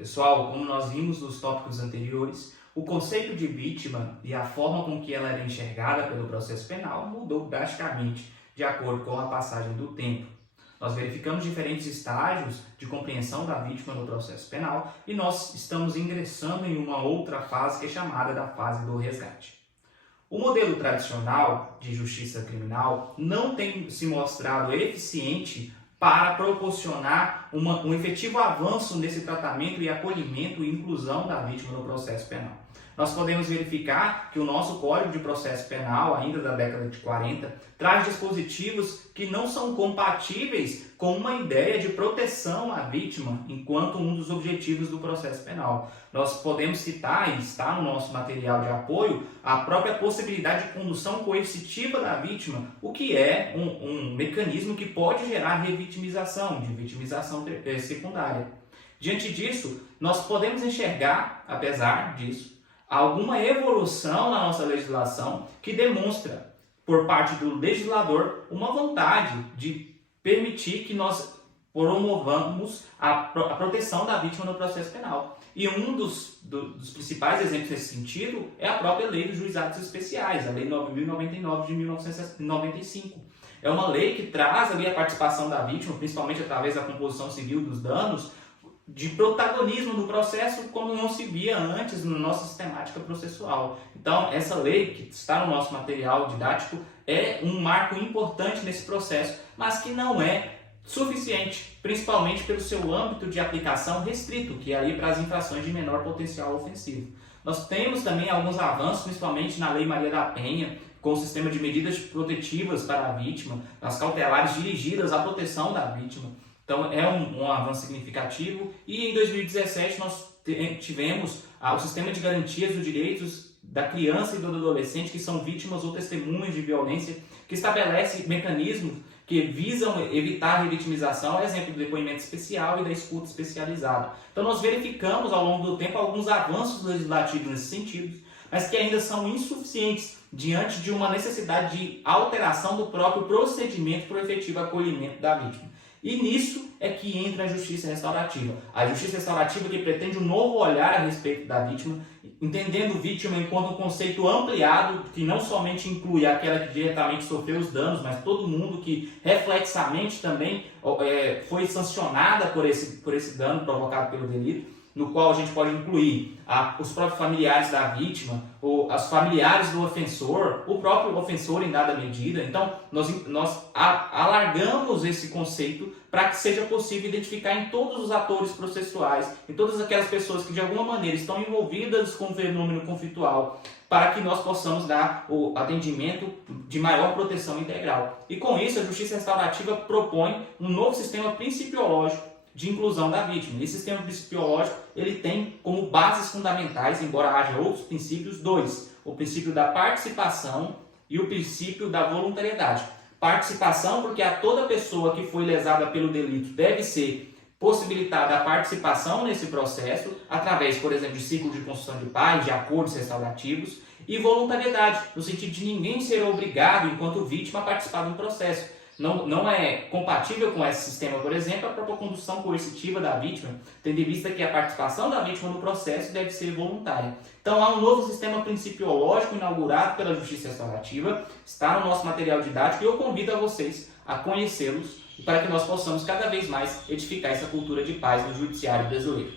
Pessoal, como nós vimos nos tópicos anteriores, o conceito de vítima e a forma com que ela era enxergada pelo processo penal mudou drasticamente de acordo com a passagem do tempo. Nós verificamos diferentes estágios de compreensão da vítima no processo penal e nós estamos ingressando em uma outra fase que é chamada da fase do resgate. O modelo tradicional de justiça criminal não tem se mostrado eficiente para proporcionar um efetivo avanço nesse tratamento e acolhimento e inclusão da vítima no processo penal. Nós podemos verificar que o nosso Código de Processo Penal, ainda da década de 40, traz dispositivos que não são compatíveis com uma ideia de proteção à vítima enquanto um dos objetivos do processo penal. Nós podemos citar, e está no nosso material de apoio, a própria possibilidade de condução coercitiva da vítima, o que é um mecanismo que pode gerar revitimização, de vitimização secundária. Diante disso, nós podemos enxergar, apesar disso, alguma evolução na nossa legislação que demonstra, por parte do legislador, uma vontade de permitir que nós promovamos a proteção da vítima no processo penal. E um dos principais exemplos nesse sentido é a própria Lei dos Juizados Especiais, a Lei 9.099 de 1995. É uma lei que traz ali a participação da vítima, principalmente através da composição civil dos danos, de protagonismo do processo como não se via antes na nossa sistemática processual. Então, essa lei que está no nosso material didático é um marco importante nesse processo, mas que não é suficiente, principalmente pelo seu âmbito de aplicação restrito, que é ali para as infrações de menor potencial ofensivo. Nós temos também alguns avanços, principalmente na Lei Maria da Penha, com o sistema de medidas protetivas para a vítima, nas cautelares dirigidas à proteção da vítima. Então, é um avanço significativo. E em 2017 nós tivemos o Sistema de Garantias dos Direitos da Criança e do Adolescente que são vítimas ou testemunhas de violência, que estabelece mecanismos que visam evitar a revitimização, exemplo do depoimento especial e da escuta especializada. Então, nós verificamos ao longo do tempo alguns avanços legislativos nesse sentido, mas que ainda são insuficientes diante de uma necessidade de alteração do próprio procedimento para o efetivo acolhimento da vítima. E nisso é que entra a justiça restaurativa. A justiça restaurativa que pretende um novo olhar a respeito da vítima, entendendo vítima enquanto um conceito ampliado, que não somente inclui aquela que diretamente sofreu os danos, mas todo mundo que reflexamente também foi sancionada por esse dano provocado pelo delito, no qual a gente pode incluir os próprios familiares da vítima, ou os familiares do ofensor, o próprio ofensor em dada medida. Então, nós alargamos esse conceito para que seja possível identificar em todos os atores processuais, em todas aquelas pessoas que de alguma maneira estão envolvidas com o fenômeno conflitual, para que nós possamos dar o atendimento de maior proteção integral. E com isso, a justiça restaurativa propõe um novo sistema principiológico de inclusão da vítima. Esse sistema principiológico ele tem como bases fundamentais, embora haja outros princípios, dois: o princípio da participação e o princípio da voluntariedade. Participação, porque a toda pessoa que foi lesada pelo delito deve ser possibilitada a participação nesse processo, através, por exemplo, de ciclo de construção de paz, de acordos restaurativos, e voluntariedade, no sentido de ninguém ser obrigado, enquanto vítima, a participar do processo. Não é compatível com esse sistema, por exemplo, a própria condução coercitiva da vítima, tendo em vista que a participação da vítima no processo deve ser voluntária. Então, há um novo sistema principiológico inaugurado pela Justiça Restaurativa, está no nosso material didático e eu convido a vocês a conhecê-los para que nós possamos cada vez mais edificar essa cultura de paz no judiciário brasileiro.